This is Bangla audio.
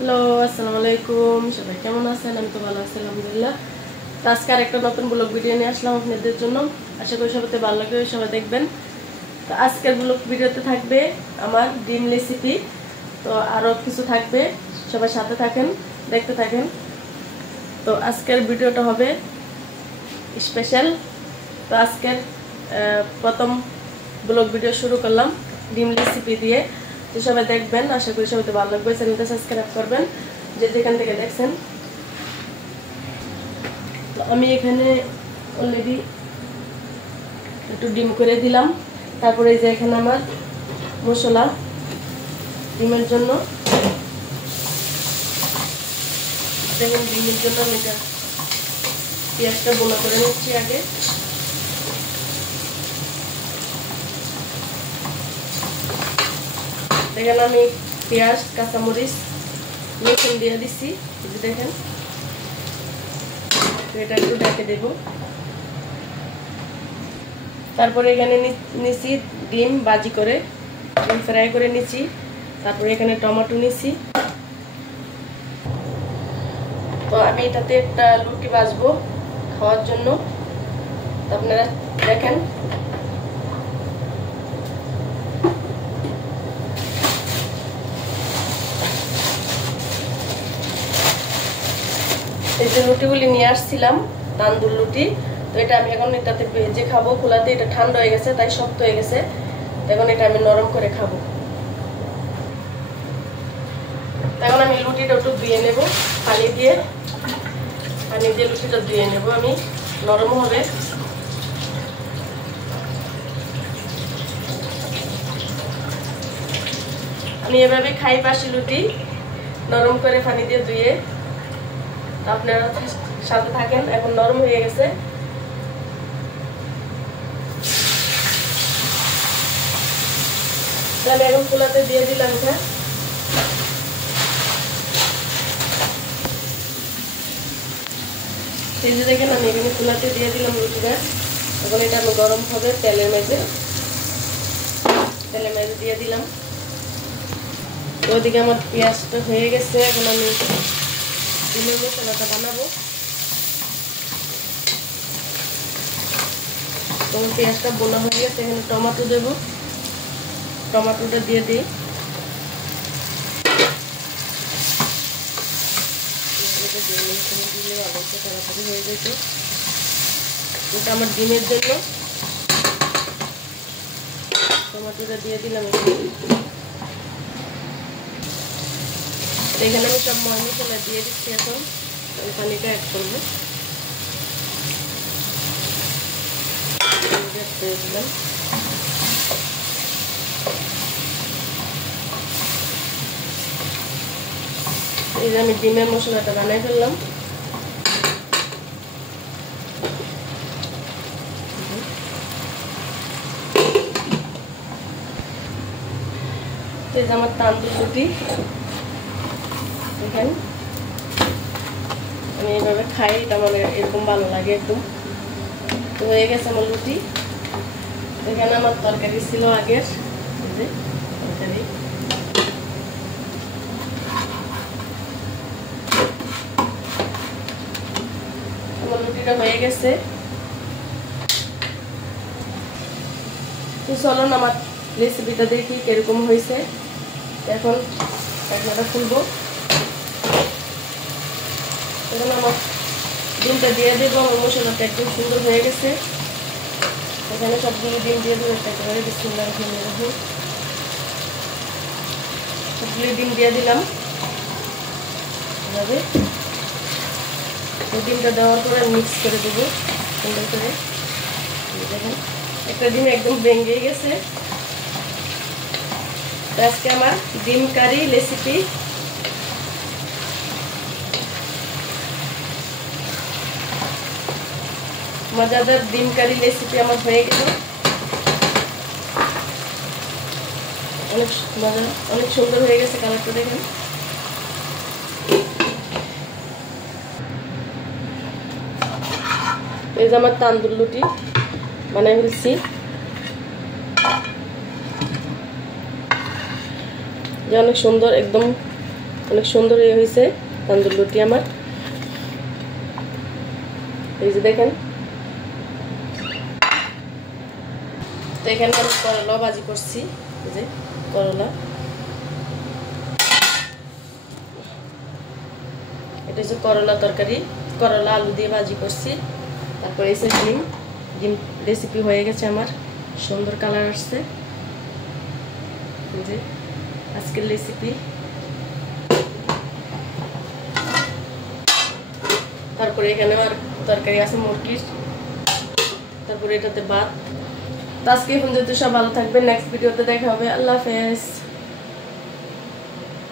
হ্যালো, আসসালামু আলাইকুম। সবাই কেমন আছেন? আমি তো ভালো আছি আলহামদুলিল্লাহ। তো আজকে আর একটা নতুন ব্লগ ভিডিও নিয়ে আসলাম আপনাদের জন্য। আশা করি সবাই ভালো লাগবে, সবাই দেখবেন। তো আজকের ব্লগ ভিডিওতে থাকবে আমার ডিম রেসিপি। তো আরও কিছু থাকবে, সবাই সাথে থাকেন, দেখতে থাকেন। তো আজকের ভিডিওটা হবে স্পেশাল। তো আজকের প্রথম ব্লগ ভিডিও শুরু করলাম ডিম রেসিপি দিয়ে। তো সবাই দেখবেন, আশা করি সবাই ভালো লাগবে। চ্যানেলটা সাবস্ক্রাইব করবেন যে যেখান থেকে দেখছেন। তো আমি এখানে অলরেডি একটু ডিম করে দিলাম। তারপরে এই যে এখানে আমার মশলা ডিমের জন্য, দেখুন ডিমের জন্য আমি এটা পেঁয়াজটা বোনা করে নিচ্ছি আগে। দেখেন আমি পেঁয়াজ কাঁচামরিচ রসুন দিয়ে দিচ্ছি, দেখেন। এটা একটু ঢেকে দেব। তারপরে এখানে নিচ্ছি ডিম ভাজি করে, ডিম ফ্রাই করে নিচ্ছি। তারপরে এখানে টমেটো নিচ্ছি। তো আমি এটাতে একটা রুটি ভাজবো খাওয়ার জন্য। তো আপনারা দেখেন। এই যে রুটিগুলি নিয়ে আসছিলাম তান্দুর রুটি, তো এটা আমি এখন এটাতে ভেজে খাবো খোলাতে। এটা ঠান্ডা হয়ে গেছে তাই শক্ত হয়ে গেছে, এখন এটা আমি নরম করে খাবো। এখন আমি রুটিটা একটু ধুয়ে নেব পানি দিয়ে রুটিটা ধুয়ে নেব আমি, নরম হবে। আমি এভাবে খাই বাসি রুটি, নরম করে পানি দিয়ে ধুয়ে। আপনারা সাথে থাকেন। এখন নরম হয়ে গেছে। আমি এখন খোলাতে দিয়ে দিলাম এটা। এই যে দেখেন আমি এখানে খোলাতে দিয়ে দিলাম রুটিটা। এখন এটা আমি গরম হবে তেলের মেঝে দিয়ে দিলাম। ওইদিকে আমার পেঁয়াজটা হয়ে গেছে। এখন আমি ডিমের মশলাটা বানাবো। তখন পেঁয়াজটা বোনা হয়ে গেছে। এখানে টমেটো দেবো, টমেটোটা দিয়ে দিই। দিলে ভালো তাড়াতাড়ি হয়ে যেত। এটা আমার ডিমের জন্য টমেটোটা দিয়ে দিলাম। এখানে আমি সব মশলা দিয়ে দিচ্ছি। এখন পানিটা অ্যাড করবো। দিলাম এই যে আমি ডিমের মশলাটা বানাই ফেললাম। এই যে আমার তান্দুর রুটি, দেখেন আমি এইভাবে খাই, এটা মানে এরকম ভালো লাগে একদম। তো হয়ে গেছে আমার রুটি। এখানে আমার তরকারি ছিল আগের, তরকারি আমার রুটিটা হয়ে গেছে। তো চলুন আমার রেসিপিটা দেখি কিরকম হয়েছে। এখন ঢাকনাটা খুলবো। এখন আমার ডিমটা দিয়ে দেবো। আমার মশলাটা একদম সুন্দর হয়ে গেছে। এখানে সবগুলো ডিম দিয়ে দেবো একটা করে। বিসমিল্লাহির রহমানির রহিম। সবগুলো ডিম দিয়ে দিলাম এভাবে। ডিমটা দেওয়ার পরে মিক্স করে দেবো সুন্দর করে। দেখেন একটা ডিম একদম ভেঙে গেছে। আজকে আমার ডিম কারি রেসিপি। মজাদার ডিম কারি রেসিপি আমার হয়ে গেল। অনেক মজা, অনেক সুন্দর হয়ে গেছে কালারটা দেখেন। এই যে আমার তান্দুর রুটি বানাই ফেলছি। যে অনেক সুন্দর একদম অনেক সুন্দর হয়েছে তন্দুর রুটি আমার। এই যে দেখেন, তো এখানে আমি করলা ভাজি করছি। এই যে করলা, এটা হচ্ছে করলা তরকারি, করলা আলু দিয়ে ভাজি করছি। তারপরে এসে ডিম, ডিম রেসিপি হয়ে গেছে আমার, সুন্দর কালার আসছে। এই যে আজকের রেসিপি। তারপরে এখানে আমার তরকারি আছে মুরগির, তারপরে এটাতে ভাত। তো আজকে এখন যেহেতু সব ভালো থাকবেন, নেক্সট ভিডিওতে দেখা হবে। আল্লাহ হাফেজ।